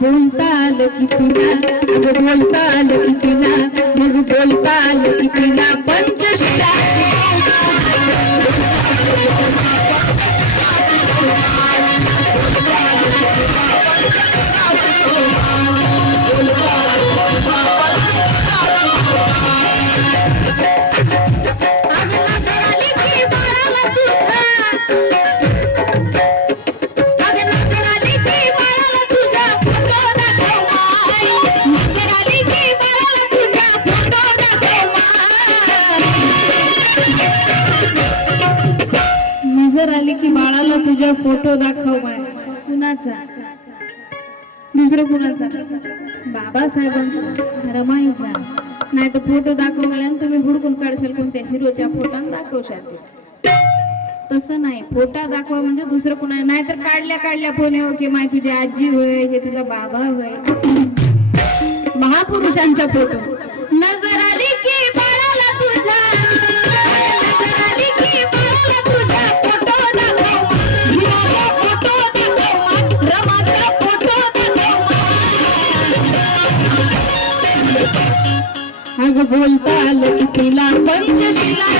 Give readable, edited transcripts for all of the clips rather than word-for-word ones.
बोलता आलो की तुला, अगं बोलता आलो की तुला, मग बोलता आलो की तुला पंचशिला आली की बाळाला तुझा फोटो दाखव माय. कुणाचा? दुसरं कुणाचा? बाबासाहेबांचा, रमाईचा. नाही तर फोटो दाखव मला तुम्ही हुडकून काढशाल कोणत्या हिरोच्या फोटोन दाखवशाल. तसं नाही, फोटा दाखवा म्हणजे दुसरं कुणा नाही तर काढल्या फोन की माय तुझी आजी होय, हे तुझा बाबा होय. महापुरुषांच्या फोटो. नजर आली की बाळाला तुझ्या, नजर आली की बाळाला तुझ्या बोलता आलो की तिला पंचशिला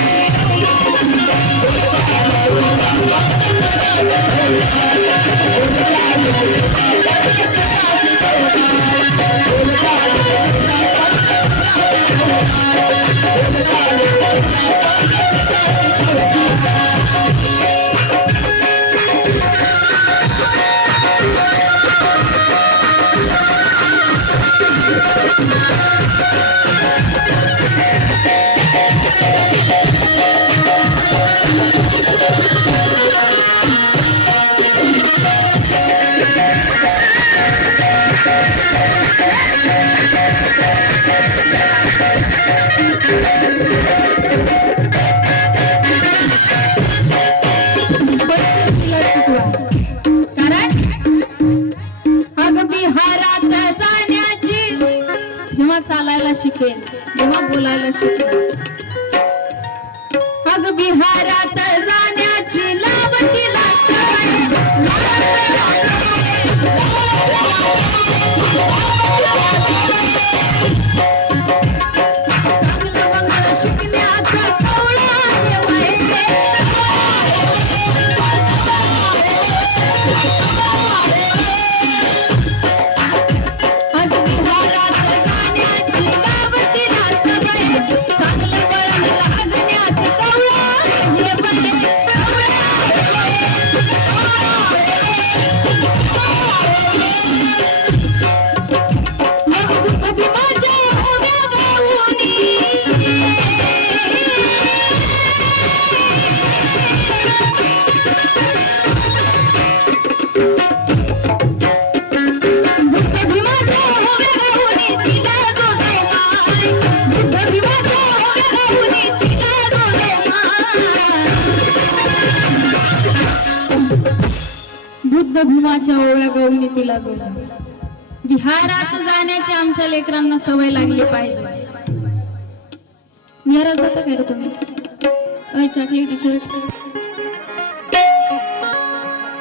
चालायला शिकेल, जेव्हा बोलायला शिकेल. अग बिहारात जाण्याची लावतीला चांगलं मंगळ शिकण्याचा कवळा बुद्ध भीमाच्या ओव्या गवळणी तिला जोडा. विहारात जाण्याची आमच्या लेकरांना सवय लागली पाहिजे. विहारात जाता काय रे तुम्ही? चॉकलेट शर्ट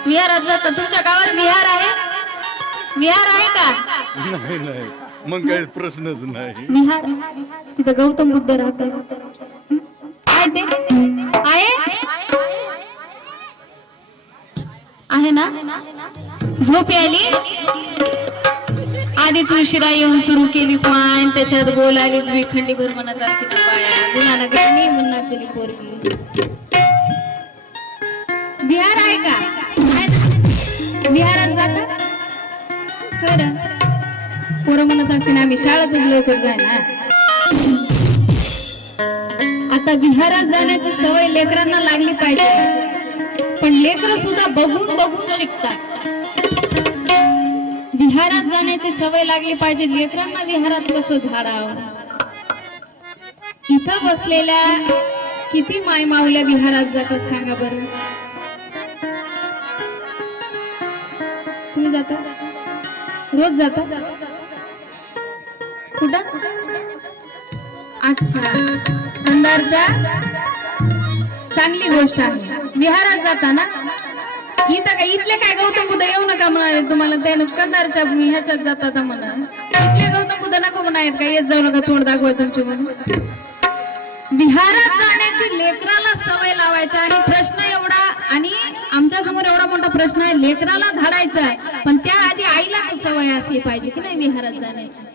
विहारात जाता? तुमच्या गावात विहार आहे? विहार आहे का? नाही नाही, मग काही प्रश्नच नाही. विहार तिथं गौतम बुद्ध राहतात. आहे ना? झोप आली? आधी तू उशिरा येऊन सुरू केलीस माय, त्याच्यात बोलालीस बी खंडीभर म्हणत असते बाया. गुन्हा नगरी म्हणणार चली पोरगी. बिहार आहे का? बिहारात जाता? खरं पोरं म्हणत असतील आम्ही शाळेतच लवकर जाणार. आता विहारात जाण्याची सवय लेकरांना लागली पाहिजे, पण लेकरं सुद्धा बघून बघून शिकतात. विहारात जाण्याची सवय लागली पाहिजे, लेकरांना विहारात कसं धाडावं. इथं बसलेल्या किती मायमावल्या विहारात जातात सांगा बरं. तुम्ही जाता? रोज जाता? कुठं? अच्छा, अंधारच्या चांगली गोष्ट आहे. विहारात जाता ना? इथं काय इथले काय गौतम बुद्ध येऊ नका म्हणाले तुम्हाला, त्यानं कंधारच्या ह्याच्यात जातात म्हणा. इथले गौतम बुद्ध नको म्हणायत का, येत जाऊ नका तोंड दाखवा तुमची म्हणून. विहारात जाण्याची लेकराला सवय लावायचा. आणि प्रश्न एवढा, आणि आमच्या समोर एवढा मोठा प्रश्न आहे, लेकराला धाडायचा, पण त्याआधी आईला सवय असली पाहिजे की नाही विहारात जाण्याची.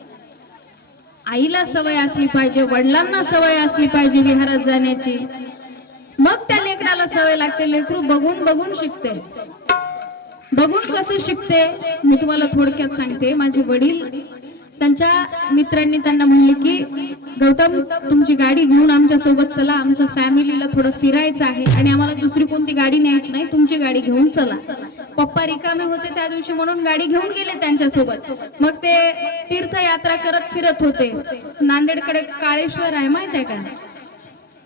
आईला सवय असली पाहिजे, वडिलांना सवय असली पाहिजे विहारात जाण्याची, मग त्या लेकराला सवय लागते. लेकरू बघून बघून शिकते. बघून कसं शिकते मी तुम्हाला थोडक्यात सांगते. माझे वडील, त्यांच्या मित्रांनी त्यांना म्हणले की गौतम तुमची गाडी घेऊन आमच्या सोबत चला, आमच्या फॅमिलीला थोडं फिरायचं आहे आणि आम्हाला दुसरी कोणती गाडी न्यायची नाही, तुमची गाडी घेऊन चला. पप्पा रिकामे होते त्या दिवशी म्हणून गाडी घेऊन गेले त्यांच्या सोबत. मग ते तीर्थयात्रा करत फिरत होते. नांदेडकडे काळेश्वर आहे माहित आहे का?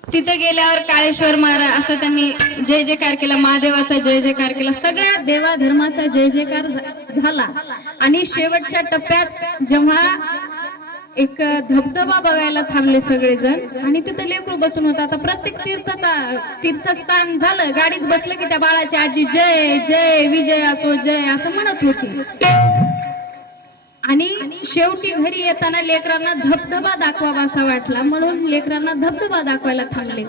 तिथे गेल्यावर काळेश्वर महाराज असं त्यांनी जय जयकार केला, महादेवाचा जय जयकार केला, सगळ्या देवा धर्माचा जय जयकार झाला. आणि शेवटच्या टप्प्यात जेव्हा एक धबधबा बघायला थांबले सगळेजण, आणि तिथे लेकरू बसून होता. आता प्रत्येक तीर्थस्थान झालं, गाडीत बसलं की त्या बाळाची आजी जय जय विजय असो जय असं म्हणत होती. आणि शेवटी घरी येताना लेकरांना धबधबा दाखवावा असा वाटला, म्हणून लेकरांना धबधबा दाखवायला थांबले.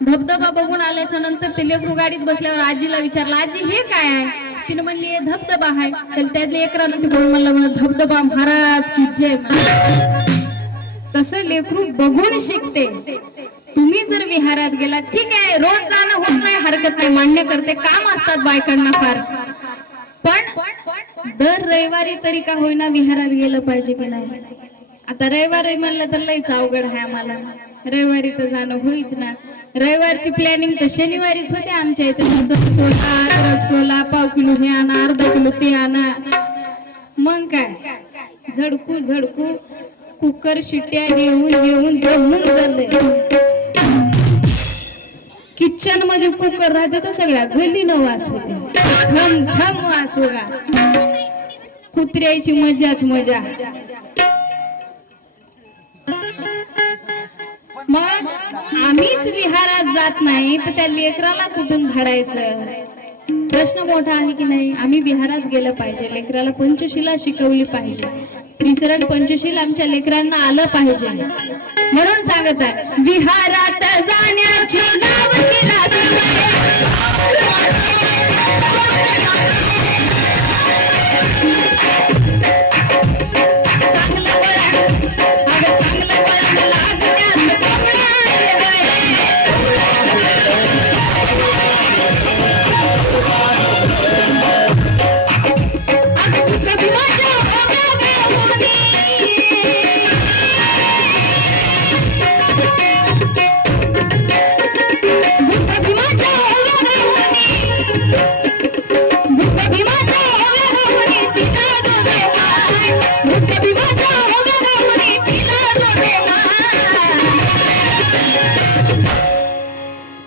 धबधबा बघून आल्याच्या नंतर ते लेकरू गाडीत बसल्यावर आजीला विचारलं, आजी हे काय आहे? तिने म्हणली हे धबधबा आहे. तर त्या लेकरानं ते बोलून मला म्हणत धबधबा महाराज की जय. तसं लेकरू बघून शिकते. तुम्ही जर विहारात गेला, ठीक आहे रोज जाणं होत नाही, हरकत नाही, मान्य करते, काम असतात बायकांना फार, पण दर रविवारी तरी का होईना विहारात गेलं पाहिजे की नाही. आता रविवारी म्हणलं तर लईच अवघड आहे आम्हाला, रविवारी तर जाणं होईच ना. रविवारची प्लॅनिंग तर शनिवारीच होते आमच्या इथे. सोला पाव किलो हे आणा, अर्धा किलो ते आणा. मग काय झडकू झडकू कुकर शिट्ट्या घेऊन घेऊन जमून चाललंय. किचन मध्ये कुकर राहते तर सगळ्या गल्लीनं वास होते, थम थम वास होगा. कुत्र्याची मजाच मजा. मग आम्हीच विहारात जात नाही तर त्या लेकराला कुठून धाडायचं? प्रश्न मोठा आहे की नाही. आम्ही विहारात गेलं पाहिजे, लेकराला पंचशिला शिकवली पाहिजे, त्रिसरण पंचशील आमच्या लेकरांना आलं पाहिजे. म्हणून सांगत आहे विहारात जाण्याची नाव केला.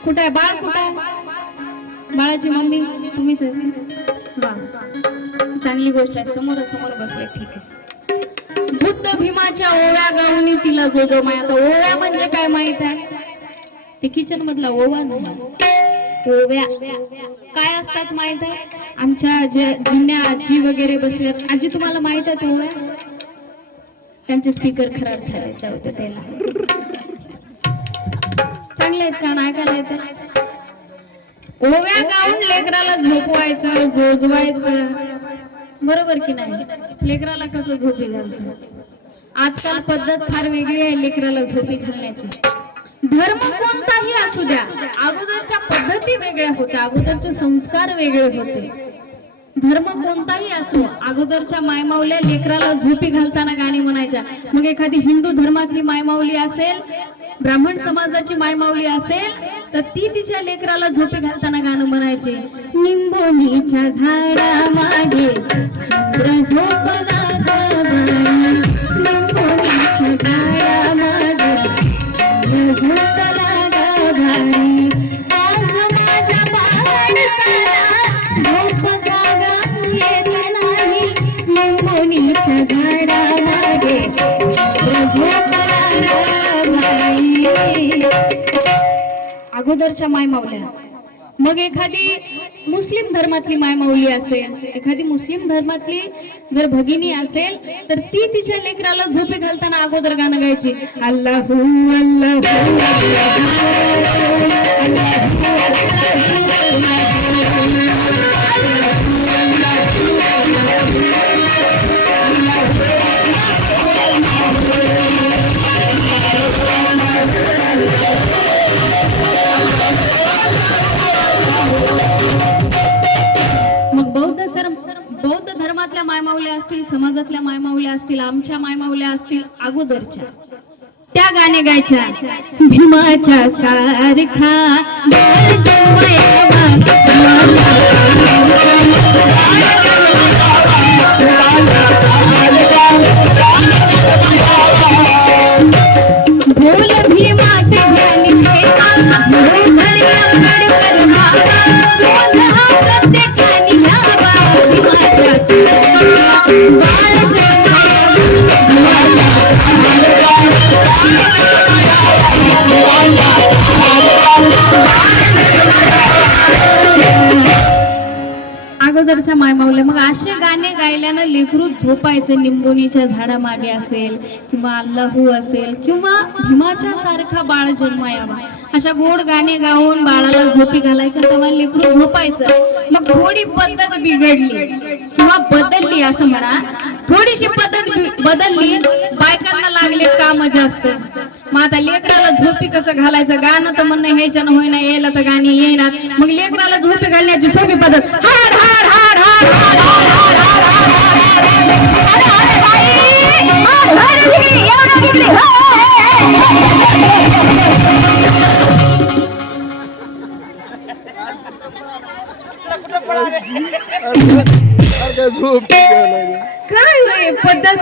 कुठे बाळ? कुठे बाळाची मम्मी? तुम्हीच आहे. चांगली गोष्ट आहे, समोर समोर बसले, ठीक आहे. बुद्ध भीमाच्या ओव्या गाऊनी तिला जोजो माय. आता ओव्या म्हणजे काय माहित आहे? ते किचन मधला ओवा नाही, ओव्या काय असतात माहित आहे? आमच्या जे जुन्या आजी वगैरे बसल्यात, आजी तुम्हाला माहित आहे ओव्या? त्यांचे स्पीकर खराब झाले, जाऊ दे त्याला. चांगले आहेत का ऐकायला येतं? ओव्या गाऊन लेकराला झोपवायचं, जोजवायचं, बरोबर की नाही? लेकराला कसं झोपी घालतात? आजकाल पद्धत फार वेगळी आहे लेकराला झोपी घालण्याची. धर्म कोणताही असू द्या, अगोदरच्या पद्धती वेगळ्या होत्या, अगोदरचे संस्कार वेगळे होते. धर्म कोणताही असो, अगोदरच्या मायमाऊल्या लेकराला झोपी घालताना गाणी म्हणायच्या. मग एखादी हिंदू धर्मातली मायमाऊली असेल, ब्राह्मण समाजाची मायमाऊली असेल, तर ती तिच्या लेकराला झोपी घालताना गाणं म्हणायचे. निंबोनीच्या झाडा मागे चंद्र झोपला ग बाई, निंबोनीच्या झाडा मागे चंद्र झोपला ग बाई, आज माझ्या माणसाला झोप जागा येत नाही, निंबोनीच्या झाडा मागे चंद्र झोपला ग बाई. अगोदरच्या मायमाऊल्या. मग एखादी मुस्लिम धर्मातली मायमाऊली असेल, एखादी मुस्लिम धर्मातली जर भगिनी असेल, तर ती तिच्या लेकराला झोपी घालताना अगोदर गाणं गायची. अल्लाहू अल्लाहू बौद्ध धर्मातल्या मायमाऊल्या असतील, समाजातल्या मायमाऊल्या असतील, आमच्या मायमाऊल्या असतील, अगोदरच्या त्या गाणे गायच्या. भीमाच्या सारखा बाळ जन्माया, बोल भीमाचे ध्यान घेता, धरी आंबेडकर माता, शोध हा प्रत्येकाने घ्यावा, भीमाच्या सारखा बाळ जन्माया, भीमाच्या अगोदरच्या मायमाऊल्या. मग असे गाणे गायल्यानं लेकरू झोपायचं. निंबोनीच्या झाडामागे असेल, किंवा अल्लाहू असेल, किंवा भीमाच्या सारखा बाळ जन्मायावा, अशा गोड गाणे गाऊन बाळाला झोपी घालायच्या, तेव्हा लेकरू झोपायचं. मग थोडी पद्धत बिघडली किंवा बदलली असं म्हणा, थोडीशी पद्धत बदलली, बायकांना लागले काम जास्त. मग आता लेकराला झोपी कसं घालायचं, गाणं तर म्हणणं ह्याच्यानं होईना, यायला तर गाणी येणार. मग लेकराला झोपी घालण्याची सोपी पद्धत, हाड हाड हाड हाड हाड हाड हाड झोप काय पद्धत